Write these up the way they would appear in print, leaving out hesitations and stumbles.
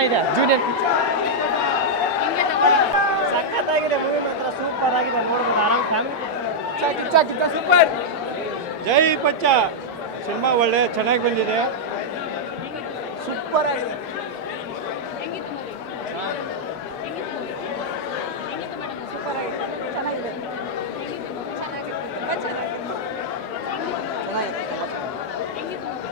ಚೆನ್ನಾಗಿದೆ ಜೂನಿಯರ್ ಹಿಂಗೆ ತಗೊಳ್ಳೋಣ. ಸಖತ್ತಾಗಿದೆ ಮೂವಿ ಮಾತ್ರ ಸೂಪರ್ ಆಗಿದೆ ನೋಡ್ಬೋದು ಆರಾಮ್ ಫ್ಯಾಮಿಲಿ ಸೂಪರ್. ಜೈ ಪಚ್ಚ ಸಿನಿಮಾ ಒಳ್ಳೆ ಚೆನ್ನಾಗಿ ಬಂದಿದೆ, ಸೂಪರ್ ಆಗಿದೆ. ಹೆಂಗಿತ್ತು ಮೂವಿ? ಹೆಂಗಿತ್ತು ಮೂವಿ? ಹೆಂಗಿತ್ತು ಮೇಡಮ್? ಸೂಪರ್ ಆಗಿದೆ. ಚೆನ್ನಾಗಿದೆ. ಹೆಂಗಿತ್ತು ಮೂವಿ? ಚೆನ್ನಾಗಿತ್ತು. ತುಂಬ ಚೆನ್ನಾಗಿತ್ತು. ಹೆಂಗಿತ್ತು ಮೂವಿ?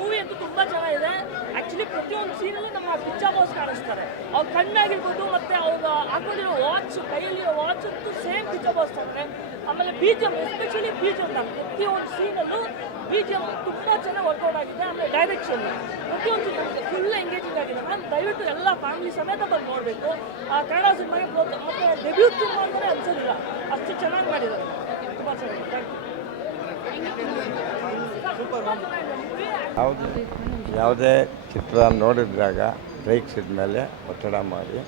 ಮೂವಿ ಅಂತೂ ತುಂಬ ಚೆನ್ನಾಗಿದೆ. ಆ್ಯಕ್ಚುಲಿ ಪ್ರತಿಯೊಂದು ಸೀನಲ್ಲೂ ನಮ್ಮ ಪಿಚ್ಚಾ ಬಾಸ್ ಕಾಣಿಸ್ತಾರೆ. ಅವ್ರ ಕಣ್ಣಾಗಿರ್ಬೋದು ಮತ್ತು ಅವ್ರು ಹಾಕೊಂಡಿರೋ ವಾಚ್, ಕೈಯಲ್ಲಿರೋ ವಾಚ್ ಅಂತೂ ಸೇಮ್ ಪಿಚ್ಚಾ ಬಾಸ್ ತಂದರೆ. ಆಮೇಲೆ BGM, ಎಸ್ಪೆಷಲಿ BGM ಪ್ರತಿಯೊಂದು ಸೀನಲ್ಲೂ BGM ತುಂಬ ಚೆನ್ನಾಗಿ ವರ್ಕೌಟ್ ಆಗಿದೆ. ಆಮೇಲೆ ಡೈರೆಕ್ಷನ್ ಪ್ರತಿಯೊಂದು ಫುಲ್ ಎಂಗೇಜಿಂಗ್ ಆಗಿದೆ. ಮ್ಯಾಮ್ ದಯವಿಟ್ಟು ಎಲ್ಲ ಫ್ಯಾಮಿಲಿ ಸಮೇತ ಬಂದು ನೋಡಬೇಕು. ಕನ್ನಡ ಸಿನಿಮಾಗೆ ಮತ್ತು ಡೆಬ್ಯೂಟ್ ಸಿನಿಮಾ ಅಂತಲೇ ಅನ್ಸೋದಿಲ್ಲ, ಅಷ್ಟು ಚೆನ್ನಾಗಿ ಮಾಡಿದ್ದಾರೆ. ತುಂಬ ಚೆನ್ನಾಗಿದೆ. Thank you. ಯಾವುದೇ ಚಿತ್ರ ನೋಡಿದಾಗ ಪ್ರೇಕ್ಷಿಸಿದ ಮೇಲೆ ಒತ್ತಡ ಮಾಡಿ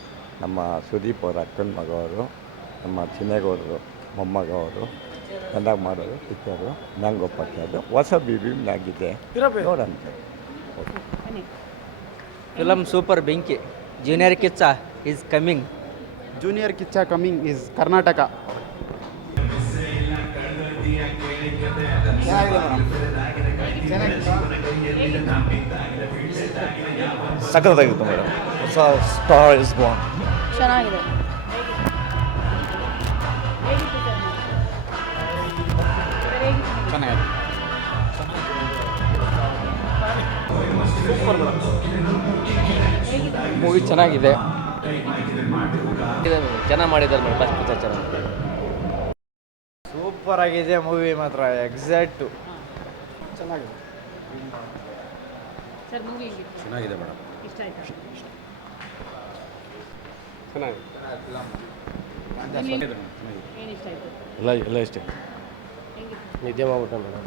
ನಮ್ಮ ಸುದೀಪ್ ಅವರ ಅಕ್ಕನ ಮಗವರು, ನಮ್ಮ ಚಿನ್ನೇಗೌಡರು ಮೊಮ್ಮಗ ಅವರು ಚೆನ್ನಾಗಿ ಮಾಡೋದು ಪಿಕ್ಚರು. ನಂಗೆ ಒಪ್ಪತ್ತದು ಹೊಸ ಬಿಬಿನಾಗಿದೆ ನೋಡಂತೆ. ಫಿಲಮ್ ಸೂಪರ್ ಬೆಂಕಿ. Junior Kichcha is coming. Junior Kichcha coming is Karnataka. ಸಖತ್ತಾಗಿತ್ತು ಮೇಡಮ್. ಹೊಸ ಸ್ಟಾರ್ ಇಸ್ ಬಾರ್ನ್. ಚೆನ್ನಾಗಿದೆ. ಹೇಗಿತ್ತು ಸರ್? ಚೆನ್ನಾಗಿದೆ. ಮೂವಿ ಚೆನ್ನಾಗಿದೆ, ಚೆನ್ನಾಗಿ ಮಾಡಿದ್ದಾರೆ ಮೇಡಮ್. ಫಸ್ಟ್ ಪಿಕ್ಚರ್ ಚೆನ್ನಾಗಿದೆ, ಸೂಪರ್ ಆಗಿದೆ ಮೂವಿ ಮಾತ್ರ ಎಕ್ಸಾಕ್ಟು. ಚೆನ್ನಾಗಿದೆ. ಸರ್ ಮೂವಿ ಹೆಂಗಿತ್ತು? ಚೆನ್ನಾಗಿದೆ ಮೇಡಮ್. ಇಷ್ಟ ಆಯ್ತಾ? ಚೆನ್ನಾಗಿದೆ. ಏನು ಇಷ್ಟ ಆಯಿತು? ಎಲ್ಲ ಇಷ್ಟ. ಹೆಂಗಿತ್ತು? ನಿದ್ದೆ ಮಾಡ್ಬಿಟ್ಟ ಮೇಡಮ್.